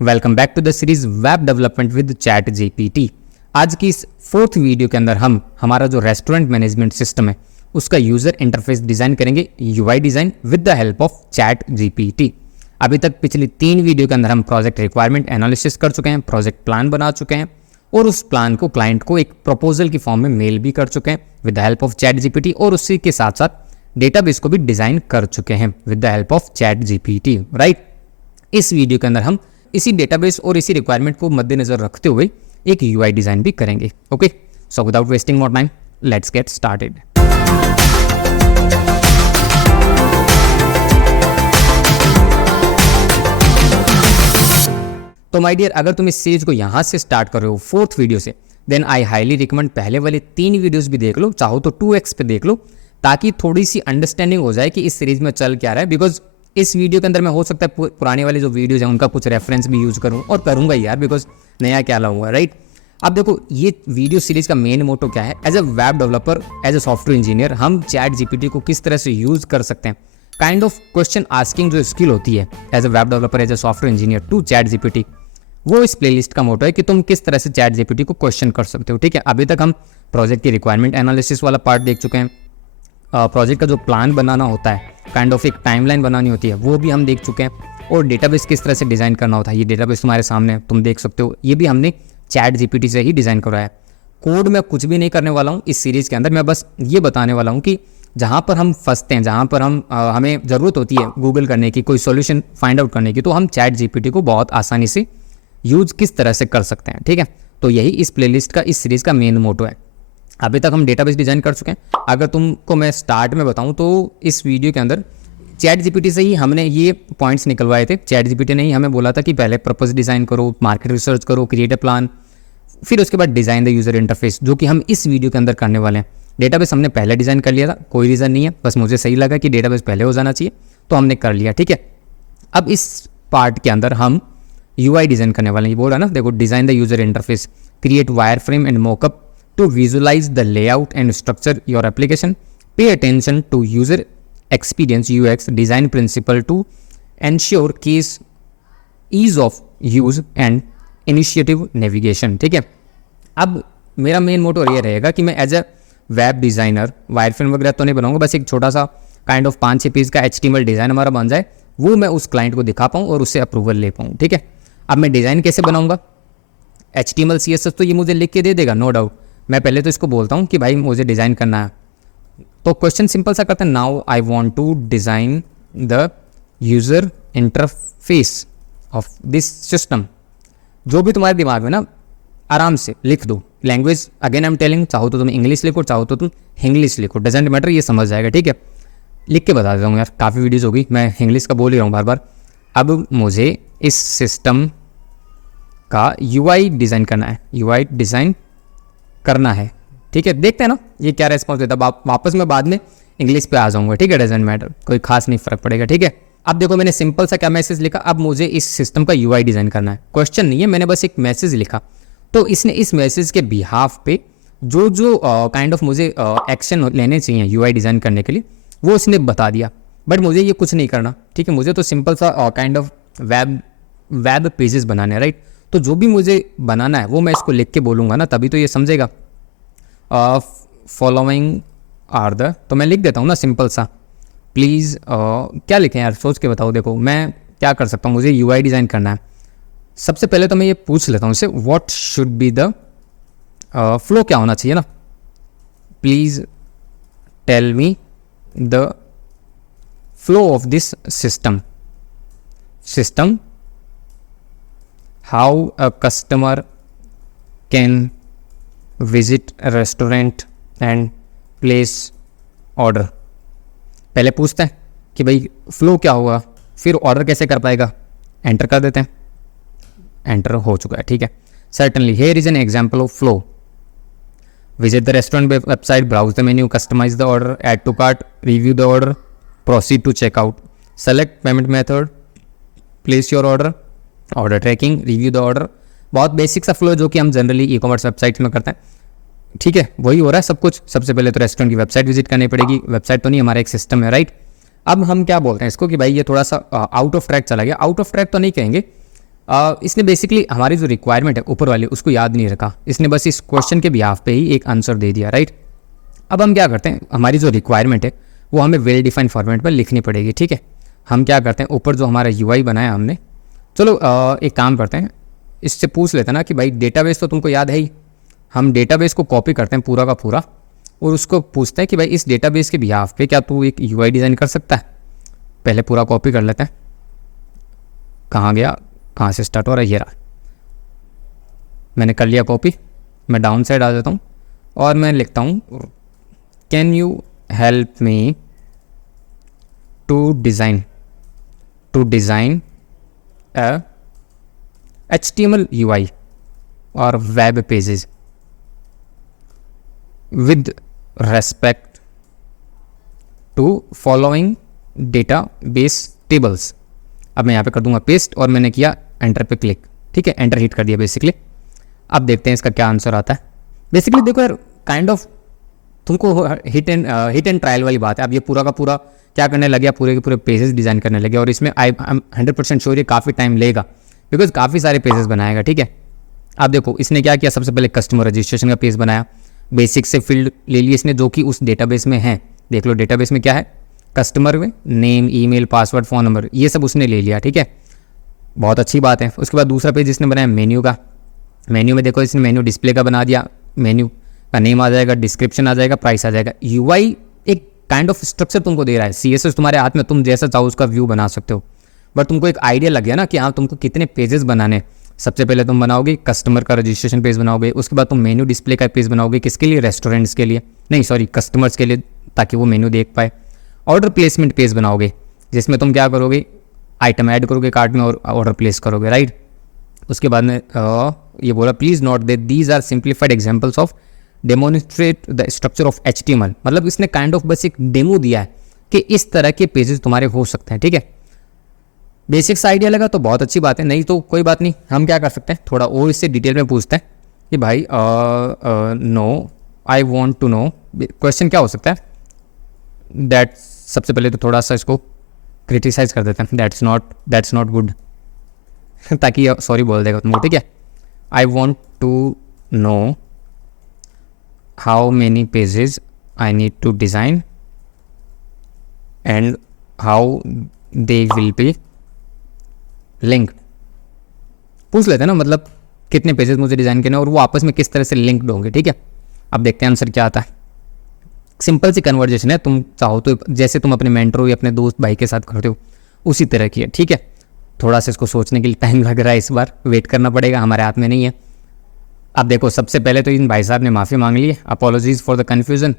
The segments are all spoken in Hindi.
Welcome back to the series web development with ChatGPT. आज की इस फोर्थ वीडियो के अंदर हम हमारा जो रेस्टोरेंट मैनेजमेंट सिस्टम है उसका यूजर इंटरफेस डिजाइन करेंगे, UI design with the help of chat GPT. अभी तक पिछली 3 वीडियो के अंदर हम प्रोजेक्ट रिक्वायरमेंट एनालिसिस कर चुके हैं, प्रोजेक्ट प्लान बना चुके हैं और उस प्लान को क्लाइंट को एक प्रपोजल की फॉर्म में मेल भी कर चुके हैं with the help of chat GPT, और उसी के साथ साथ डेटाबेस को भी डिजाइन कर चुके हैं with the help of chat GPT, right. इस वीडियो के अंदर हम इसी डेटाबेस और इसी रिक्वायरमेंट को मद्देनजर रखते हुए एक यूआई डिजाइन भी करेंगे। Okay, so without wasting more time let's get started. तो माय डियर, अगर तुम इस सीरीज को यहां से स्टार्ट कर रहे हो फोर्थ वीडियो से, देन आई हाईली रिकमेंड पहले वाले 3 वीडियोस भी देख लो, चाहो तो 2x पे देख लो, ताकि थोड़ी सी अंडरस्टैंडिंग हो जाए कि इस सीरीज में चल क्या रहा है। बिकॉज इस वीडियो के अंदर मैं हो सकता है पुराने वाले जो वीडियोज हैं उनका कुछ रेफरेंस भी यूज करूं, और करूंगा यार, बिकॉज नया क्या लाऊंगा, राइट। अब देखो, ये वीडियो सीरीज का मेन मोटो क्या है, as a web developer, as a software engineer हम चैट जीपीटी को किस तरह से यूज कर सकते हैं। काइंड ऑफ क्वेश्चन आस्किंग जो स्किल होती है as a web developer, as a software engineer to ChatGPT, वो इस प्लेलिस्ट का मोटो है कि तुम किस तरह से चैट जीपीटी को क्वेश्चन कर सकते हो। ठीक है, अभी तक हम प्रोजेक्ट की रिक्वायरमेंट एनालिसिस वाला पार्ट देख चुके हैं, प्रोजेक्ट का जो प्लान बनाना होता है, काइंड ऑफ एक टाइमलाइन बनानी होती है, वो भी हम देख चुके हैं, और डेटाबेस किस तरह से डिज़ाइन करना होता है, ये डेटाबेस तुम्हारे सामने है, तुम देख सकते हो, ये भी हमने चैट जीपीटी से ही डिज़ाइन करवाया है। कोड मैं कुछ भी नहीं करने वाला हूँ इस सीरीज़ के अंदर, मैं बस ये बताने वाला हूँ कि जहाँ पर हम फंसते हैं, जहाँ पर हमें ज़रूरत होती है गूगल करने की, कोई सोल्यूशन फाइंड आउट करने की, तो हम चैट जीपीटी को बहुत आसानी से यूज़ किस तरह से कर सकते हैं। ठीक है, तो यही इस प्लेलिस्ट का, इस सीरीज़ का मेन मोटो है। अभी तक हम डेटाबेस डिज़ाइन कर चुके हैं। अगर तुमको मैं स्टार्ट में बताऊं तो इस वीडियो के अंदर चैट जीपीटी से ही हमने ये पॉइंट्स निकलवाए थे। चैट जीपीटी ने ही हमें बोला था कि पहले पर्पस डिज़ाइन करो, मार्केट रिसर्च करो, क्रिएट अ प्लान, फिर उसके बाद डिज़ाइन द यूज़र इंटरफेस, जो कि हम इस वीडियो के अंदर करने वाले हैं। डेटाबेस हमने पहले डिज़ाइन कर लिया था, कोई रीज़न नहीं है, बस मुझे सही लगा कि डेटाबेस पहले हो जाना चाहिए, तो हमने कर लिया। ठीक है, अब इस पार्ट के अंदर हम यूआई डिज़ाइन करने वाले हैं। ये बोल रहा है ना, देखो, design the user interface, create wire frame and mock-up to visualize the layout and structure your application, pay attention to user experience UX design principle to ensure case ease of use and initiative navigation। ठीक है, अब मेरा मेन मोटो ये रहेगा कि मैं as a web designer wireframe वगैरह तो नहीं बनाऊंगा, बस एक छोटा सा काइंड ऑफ 5-6 पेज का HTML डिज़ाइन हमारा बन जाए, वो मैं उस क्लाइंट को दिखा पाऊँ और उससे अप्रूवल ले पाऊँ। ठीक है, अब मैं डिज़ाइन कैसे बनाऊंगा, HTML CSS तो ये मुझे लिख के दे देगा, नो डाउट। मैं पहले तो इसको बोलता हूँ कि भाई मुझे डिज़ाइन करना है, तो क्वेश्चन सिंपल सा करते हैं, now I want to design the user interface of this system. जो भी तुम्हारे दिमाग में ना, आराम से लिख दो। Language again I am telling, चाहो तो तुम इंग्लिश लिखो, चाहो तो तुम इंग्लिश लिखो, डजेंट मैटर, ये समझ जाएगा। ठीक है, लिख के बता देता हूँ यार, काफ़ी वीडियोज़ हो गई, मैं इंग्लिश का बोल ही रहा हूँ बार बार। अब मुझे इस सिस्टम का यूआई डिज़ाइन करना है, यूआई डिज़ाइन करना है। ठीक है, देखते हैं ना ये क्या रेस्पॉन्स देता है। वापस मैं बाद में इंग्लिश पे आ जाऊंगा। ठीक है, डजेंट मैटर, कोई खास नहीं फर्क पड़ेगा। ठीक है, अब देखो, मैंने सिंपल सा क्या मैसेज लिखा, अब मुझे इस सिस्टम का यूआई डिज़ाइन करना है। क्वेश्चन नहीं है, मैंने बस एक मैसेज लिखा, तो इसने इस मैसेज के बिहाफ पे जो जो काइंड ऑफ मुझे एक्शन लेने चाहिए यूआई डिज़ाइन करने के लिए, वो उसने बता दिया। बट मुझे ये कुछ नहीं करना। ठीक है, मुझे तो सिंपल सा काइंड ऑफ वेब पेजेस बनाने हैं, राइट। तो जो भी मुझे बनाना है वो मैं इसको लिख के बोलूँगा ना, तभी तो ये समझेगा। फॉलोइंग आर द, तो मैं लिख देता हूँ ना सिंपल सा, प्लीज़ क्या लिखें यार, सोच के बताओ। देखो मैं क्या कर सकता हूँ, मुझे यूआई डिज़ाइन करना है। सबसे पहले तो मैं ये पूछ लेता हूँ इससे, what should be the flow, क्या होना चाहिए ना, please tell me the flow of this system how a customer can visit a restaurant and place order। पहले पूछते हैं कि भाई फ्लो क्या होगा, फिर ऑर्डर कैसे कर पाएगा, एंटर कर देते हैं, एंटर हो चुका है। ठीक है, certainly here is an example of flow, visit the restaurant website, browse the menu, customize the order, add to cart, review the order, proceed to checkout, select payment method, place your order, order tracking, review the order. बहुत बेसिक सा फ्लो जो कि हम जनरली ई कॉमर्स वेबसाइट्स में करते हैं। ठीक है, वही हो रहा है सब कुछ। सबसे पहले तो रेस्टोरेंट की वेबसाइट विजिट करनी पड़ेगी, वेबसाइट तो नहीं, हमारा एक सिस्टम है, राइट। अब हम क्या बोलते हैं इसको कि भाई ये थोड़ा सा आउट ऑफ ट्रैक चला गया। आउट ऑफ ट्रैक तो नहीं कहेंगे, इसने बेसिकली हमारी जो रिक्वायरमेंट है ऊपर वाली उसको याद नहीं रखा, इसने बस इस क्वेश्चन के बिहाफ पे ही एक आंसर दे दिया, राइट। अब हम क्या करते हैं, हमारी जो रिक्वायरमेंट है वो हमें वेल डिफाइंड फॉर्मेट पर लिखनी पड़ेगी, ठीक है। हम क्या करते हैं, ऊपर जो हमारा UI बनाया हमने, चलो एक काम करते हैं, इससे पूछ लेते हैं ना कि भाई डेटाबेस तो तुमको याद है ही, हम डेटाबेस को कॉपी करते हैं पूरा का पूरा और उसको पूछते हैं कि भाई इस डेटाबेस के बिहाफ पे क्या तू एक UI डिज़ाइन कर सकता है। पहले पूरा कॉपी कर लेते हैं, कहाँ गया, कहाँ से स्टार्ट हो रहा है, ये रहा, मैंने कर लिया कॉपी। मैं डाउन साइड आ जाता हूँ और मैं लिखता हूँ can you help me to design HTML UI और web pages with respect to following database tables. अब मैं यहाँ पे कर दूंगा पेस्ट और मैंने किया एंटर पे क्लिक, ठीक है, एंटर हिट कर दिया बेसिकली। अब देखते हैं इसका क्या आंसर आता है। बेसिकली देखो यार, काइंड ऑफ तुमको हिट एंड ट्रायल वाली बात है। अब ये पूरा का पूरा क्या करने लगे, पूरे के पूरे पेजेस डिज़ाइन करने लगे और इसमें आई एम 100% श्योर ये काफ़ी टाइम लेगा बिकॉज काफ़ी सारे पेजेस बनाएगा, ठीक है। अब देखो इसने क्या किया, सबसे पहले कस्टमर रजिस्ट्रेशन का पेज बनाया, बेसिक से फील्ड ले लिए इसने जो कि उस डेटाबेस में है। देख लो डेटाबेस में क्या है, कस्टमर में name, email, password, phone number, ये सब उसने ले लिया, ठीक है, बहुत अच्छी बात है। उसके बाद दूसरा पेज इसने बनाया मेन्यू का। मेन्यू में देखो इसने मेन्यू डिस्प्ले का बना दिया, मेन्यू का नेम आ जाएगा, डिस्क्रिप्शन आ जाएगा, प्राइस आ जाएगा। UI एक काइंड ऑफ स्ट्रक्चर तुमको दे रहा है, CSS तुम्हारे हाथ में, तुम जैसा चाहो उसका व्यू बना सकते हो। बट तुमको एक आइडिया लग गया ना कि हाँ तुमको कितने पेजेस बनाने। सबसे पहले तुम बनाओगे कस्टमर का रजिस्ट्रेशन पेज बनाओगे, उसके बाद तुम मेन्यू डिस्प्ले का पेज बनाओगे, किसके लिए, रेस्टोरेंट्स के लिए, नहीं सॉरी कस्टमर्स के लिए, ताकि वो मेन्यू देख पाए। ऑर्डर प्लेसमेंट पेज बनाओगे जिसमें तुम क्या करोगे, आइटम ऐड करोगे कार्ट में और ऑर्डर प्लेस करोगे, राइट। उसके बाद में ये बोला please note that these are simplified examples of demonstrate the structure of HTML। मतलब इसने काइंड ऑफ बस एक डेमो दिया है कि इस तरह के पेजेस तुम्हारे हो सकते हैं, ठीक है। बेसिक्स आइडिया लगा तो बहुत अच्छी बात है, नहीं तो कोई बात नहीं, हम क्या कर सकते हैं, थोड़ा और इससे डिटेल में पूछते हैं कि भाई no I want to know, question क्या हो सकता है दैट। सबसे पहले तो थोड़ा सा इसको क्रिटिसाइज कर देते हैं, दैट्स नॉट गुड ताकि सॉरी बोल देगा तुमको, ठीक है। I want to know how many pages I need to design and how they will be linked. पूछ लेते हैं ना, मतलब कितने पेजेस मुझे डिज़ाइन करने और वो आपस में किस तरह से लिंक्ड होंगे, ठीक है। अब देखते हैं आंसर क्या आता है। सिंपल सी कन्वर्जेशन है, तुम चाहो तो जैसे तुम अपने मेंटर या अपने दोस्त भाई के साथ करते हो उसी तरह की है, ठीक है। थोड़ा सा इसको सोचने के लिए टाइम लग रहा है, इस बार वेट करना पड़ेगा, हमारे हाथ में नहीं है। अब देखो सबसे पहले तो इन भाई साहब ने माफ़ी मांग ली है, अपॉलॉजीज फॉर द कन्फ्यूजन।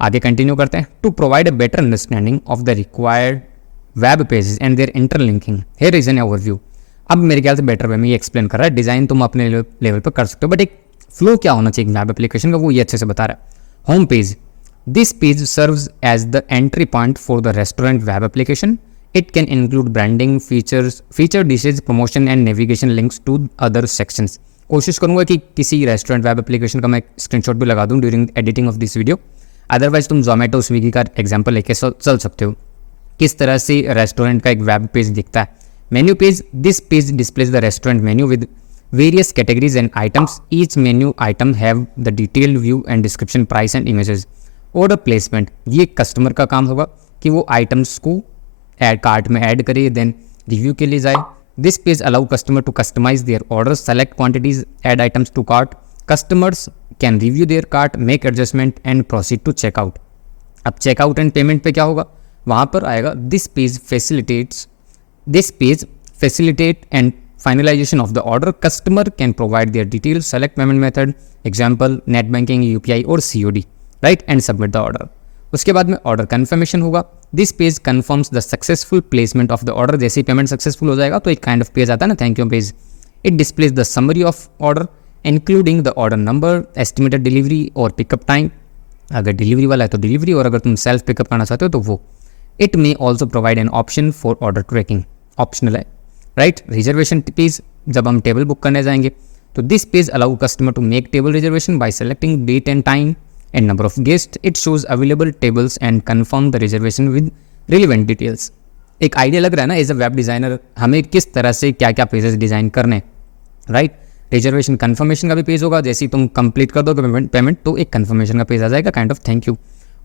आगे कंटिन्यू करते हैं। To provide a better understanding of the required web pages and their interlinking, here is an overview. अब मेरे ख्याल से बेटर वे में ये एक्सप्लेन कर रहा है, डिज़ाइन तुम अपने लेवल पर कर सकते हो बट एक फ्लो क्या होना चाहिए वेब एप्लीकेशन का वो ये अच्छे से बता रहा है। Home page, this page serves as the entry point for the restaurant web application. It can include branding, feature dishes, promotion and navigation links to other sections. कोशिश करूंगा कि किसी रेस्टोरेंट वेब एप्लीकेशन का मैं स्क्रीनशॉट भी लगा दूं during editing of this video. Otherwise तुम जोमेटो स्विगी का एग्जांपल लेके चल सकते हो, किस तरह से रेस्टोरेंट का एक वेब पेज दिखता है। Menu page, this page displays the restaurant menu with various categories and items. Each menu item have the detailed view and description, price and images. Order placement, ये कस्टमर का काम होगा कि वो आइटम्स को ऐड कार्ट में ऐड करे, देन रिव्यू के लिए जाए। This page allow customer to customise their order, select quantities, add items to cart. Customers can review their cart, make adjustment and proceed to checkout. अब चेकआउट एंड पेमेंट पे क्या होगा, वहाँ पर आएगा this page facilitate and finalization of the order. Customer can provide their details, select payment method, example net banking, UPI और COD, right, and submit the order. उसके बाद में order confirmation होगा. This page confirms the successful placement of the order. जैसे ही पेमेंट सक्सेसफुल हो जाएगा तो एक काइंड ऑफ पेज आता है ना, thank you page. It displays the summary of order including the order number, estimated delivery और pickup time. अगर डिलीवरी वाला है तो डिलीवरी, और अगर तुम सेल्फ पिकअप करना चाहते हो तो वो. It may also provide an option for order tracking. Optional है, राइट. रिजर्वेशन पेज, जब हम टेबल बुक करने जाएंगे तो this page allow customer to make table reservation by selecting date and time and number of guest. It shows available tables and confirm the reservation with relevant details. एक आइडिया लग रहा है ना एज अ वेब डिज़ाइनर हमें किस तरह से क्या क्या पेजेस डिज़ाइन करने, राइट। रिजर्वेशन कन्फर्मेशन का भी पेज होगा, जैसे ही तुम कंप्लीट कर दो पेमेंट तो एक कन्फर्मेशन का पेज आ जाएगा, kind of thank you.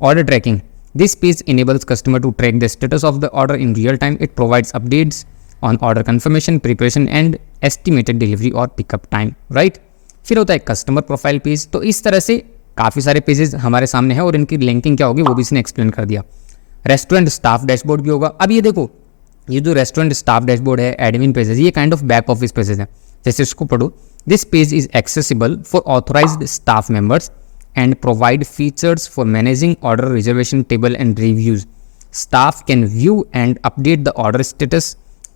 Order tracking, this page enables customer to track the status of the order in real time. It provides updates on order confirmation, preparation and estimated delivery और पिकअप टाइम, राइट। फिर होता है कस्टमर प्रोफाइल पेज। तो इस तरह से काफ़ी सारे पेजेस हमारे सामने हैं और इनकी लिंकिंग क्या होगी वो भी इसने एक्सप्लेन कर दिया। रेस्टोरेंट स्टाफ डैशबोर्ड भी होगा। अब ये देखो, ये जो रेस्टोरेंट स्टाफ डैशबोर्ड है, एडमिन पेजेस, ये kind of back office pages हैं। जैसे इसको पढ़ो, this page is accessible for authorised staff members and provide features for managing order reservation table and reviews. Staff can view and update the order status,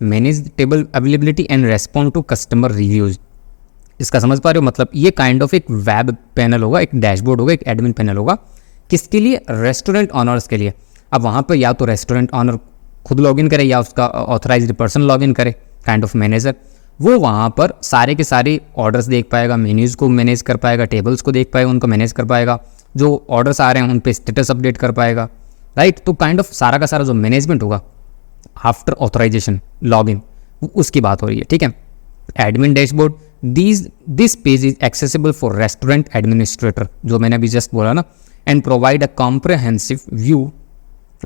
manage the table availability and respond to customer reviews. इसका समझ पा रहे हो? मतलब ये काइंड ऑफ एक वेब पैनल होगा, एक डैशबोर्ड होगा, एक एडमिन पैनल होगा। किसके लिए? रेस्टोरेंट ऑनर्स के लिए। अब वहाँ पर या तो रेस्टोरेंट ऑनर खुद लॉगिन करे या उसका ऑथराइज्ड पर्सन लॉगिन करे, काइंड ऑफ मैनेजर। वो वहाँ पर सारे के सारे ऑर्डर्स देख पाएगा, मेन्यूज़ को मैनेज कर पाएगा, टेबल्स को देख पाएगा, उनको मैनेज कर पाएगा, जो ऑर्डर्स आ रहे हैं उन पे स्टेटस अपडेट कर पाएगा, राइट। तो काइंड ऑफ सारा का सारा जो मैनेजमेंट होगा आफ्टर ऑथराइजेशन लॉगिन, उसकी बात हो रही है, ठीक है। Admin dashboard, this page is accessible for restaurant administrator, जो मैंने अभी जस्ट बोला ना, and provide a comprehensive view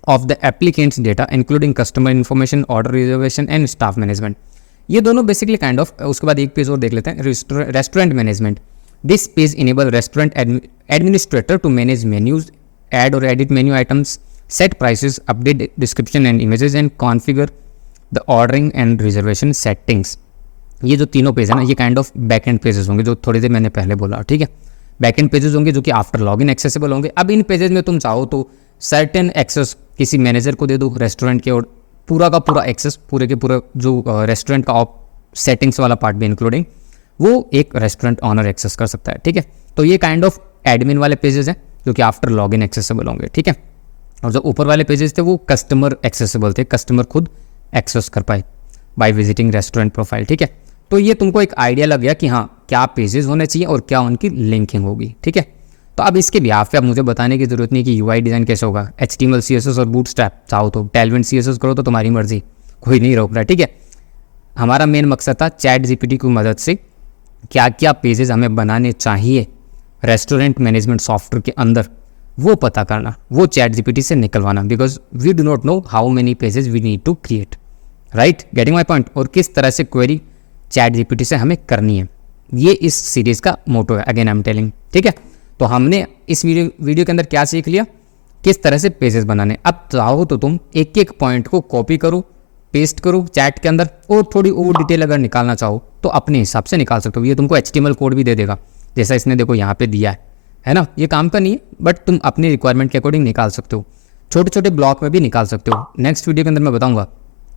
of the applicants data including customer information, order reservation and staff management. ये दोनों बेसिकली काइंड ऑफ। उसके बाद एक पेज और देख लेते हैं, restaurant management. This page enable restaurant administrator to manage menus, add और edit menu items, set prices, update description and images and configure the ordering and reservation settings. ये जो तीनों पेज है ना, ये kind of back end pages होंगे, जो थोड़ी देर मैंने पहले बोला, ठीक है। बैक एंड पेजेस होंगे जो कि आफ्टर लॉगिन एक्सेसिबल होंगे। अब इन पेजेस में तुम चाहो तो सर्टेन एक्सेस किसी मैनेजर को दे दो रेस्टोरेंट के, और पूरा का पूरा एक्सेस, पूरे के पूरा जो रेस्टोरेंट का ऑप सेटिंग्स वाला पार्ट भी इंक्लूडिंग, वो एक रेस्टोरेंट ऑनर एक्सेस कर सकता है, ठीक है। तो ये काइंड ऑफ एडमिन वाले पेजेस हैं जो कि आफ्टर लॉगिन एक्सेसिबल होंगे, ठीक है। और जो ऊपर वाले पेजेस थे वो कस्टमर एक्सेसिबल थे, कस्टमर खुद एक्सेस कर pi by visiting restaurant profile, ठीक है। तो ये तुमको एक आइडिया लग गया कि हाँ क्या पेजेस होने चाहिए और क्या उनकी लिंकिंग होगी, ठीक है। तो अब इसके बिहाफ पे अब मुझे बताने की जरूरत नहीं कि UI डिज़ाइन कैसे होगा। HTML CSS और बूटस्ट्रैप, चाहो तो Tailwind CSS करो तो तुम्हारी मर्जी, कोई नहीं रोक रहा, ठीक है। हमारा मेन मकसद था ChatGPT की मदद से क्या क्या पेजेस हमें बनाने चाहिए रेस्टोरेंट मैनेजमेंट सॉफ्टवेयर के अंदर, वो पता करना, वो ChatGPT से निकलवाना, because we do not know how many pages we need to create, right, getting my point. और किस तरह से क्वेरी ChatGPT से हमें करनी है, ये इस सीरीज़ का मोटो है, अगेन आई एम टेलिंग, ठीक है। तो हमने इस वीडियो के अंदर क्या सीख लिया, किस तरह से पेजेस बनाने। अब चाहो तो तुम एक एक पॉइंट को कॉपी करो, पेस्ट करो चैट के अंदर, और थोड़ी और डिटेल अगर निकालना चाहो तो अपने हिसाब से निकाल सकते हो। ये तुमको HTML कोड भी दे देगा, जैसा इसने देखो यहाँ पे दिया है ना। ये काम का नहीं है, बट तुम अपनी रिक्वायरमेंट के अकॉर्डिंग निकाल सकते हो, छोटे छोटे ब्लॉक में भी निकाल सकते हो। नेक्स्ट वीडियो के अंदर मैं बताऊँगा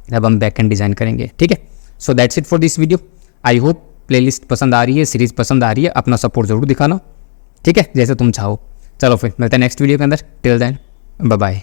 जब हम बैक एंड डिज़ाइन करेंगे, ठीक है। So that's it for this video. I hope playlist पसंद आ रही है, सीरीज़ पसंद आ रही है, अपना सपोर्ट जरूर दिखाना, ठीक है, जैसे तुम चाहो। चलो फिर मिलते हैं नेक्स्ट वीडियो के अंदर। Till then bye bye.